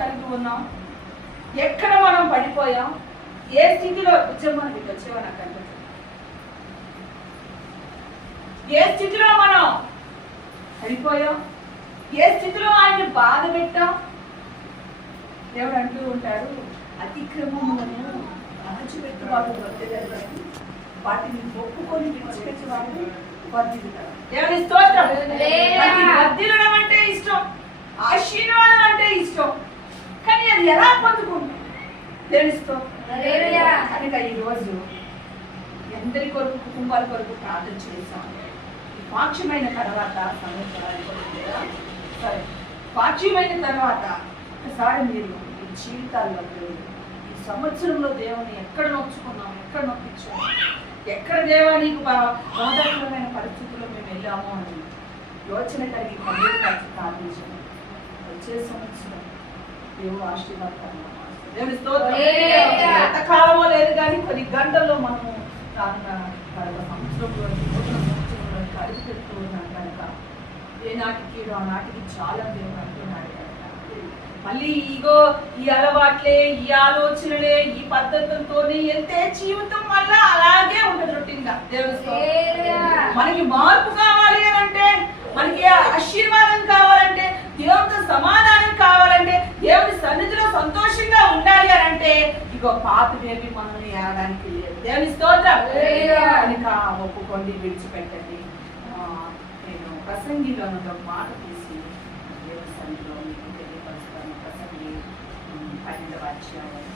కలిగి ఉన్నాం, ఎక్కడ మనం పడిపోయాం, ఏ స్థితిలో ఉద్యమానికి వచ్చేవా నాకు అనిపిస్తుంది. ఏ స్థితిలో మనం పడిపోయాం, ఏ స్థితిలో ఆయన బాధ పెట్టాం. దేవుడు అంటూ ఉంటాడు, అతిక్రమములను అణచిపెట్టువాడు వర్ధిల్లును, వాటిని ఒప్పుకొని విడిచిపెట్టేవాడు వర్ధిల్లుతాడు. దేవుని స్తోత్రం. మనకి వర్ధిల్లడం అంటే ఇష్టం, ఆశీర్వాదం అంటే ఇష్టం, కానీ అది ఎలా పొందుకుంటాం? దేవుని స్తోత్రం. కనుక ఈరోజు ఎందరి కొరకు, కుటుంబాల కొరకు ప్రార్థన చేస్తాం. వాక్యమైన తర్వాత సరే, వాక్యమైన తర్వాత ఒకసారి మీరు మీ జీవితాల్లో ఈ సంవత్సరంలో దేవుని ఎక్కడ నొచ్చుకున్నాం, ఎక్కడ నొప్పించాము, ఎక్కడ దేవానికి బాధాకరమైన పరిస్థితుల్లో మేము వెళ్ళాము అని యోచన కలిగి కన్నీరు కలిసి ప్రార్థించాము. వచ్చే సంవత్సరం దేవుడు ఆశీర్వాదకరంగా దేవుని స్తోత్రం. ఎంతకాలమో లేదు కానీ కొన్ని గంటల్లో మనము సంవత్సరంలో కలిసి పెడుతూ ఉన్నాం కనుక ఏ నాటికి ఆ నాటికి చాలా దేవుడు అంటున్నాడు కనుక మళ్ళీ ఇగో ఈ అలవాట్లే, ఈ ఆలోచనలే, ఈ పద్ధతులతోనే వెళ్తే జీవితం వల్ల అలాగే ఉండదు రొటీన్ గా. దేవుడు మనకి మార్పు కావాలి అని అంటే, మనకి ఆశీర్వాదం కావాలంటే, దేవుడితో సమాధానం కావాలంటే, దేవుడి సన్నిధిలో సంతోషంగా ఉండాలి అని అంటే ఇగో పాతవేవి మనల్ని ఏడానికి లేదు. దేవుని స్తోత్రం. కనుక ఒప్పుకోండి, విడిచిపెట్టండి. నేను ప్రసంగిలో ఒక మాట తీసి దేవుడి సన్నిధిలో మీకు తెలియపరుస్తాను. ప్రసంగి 12వ అధ్యాయం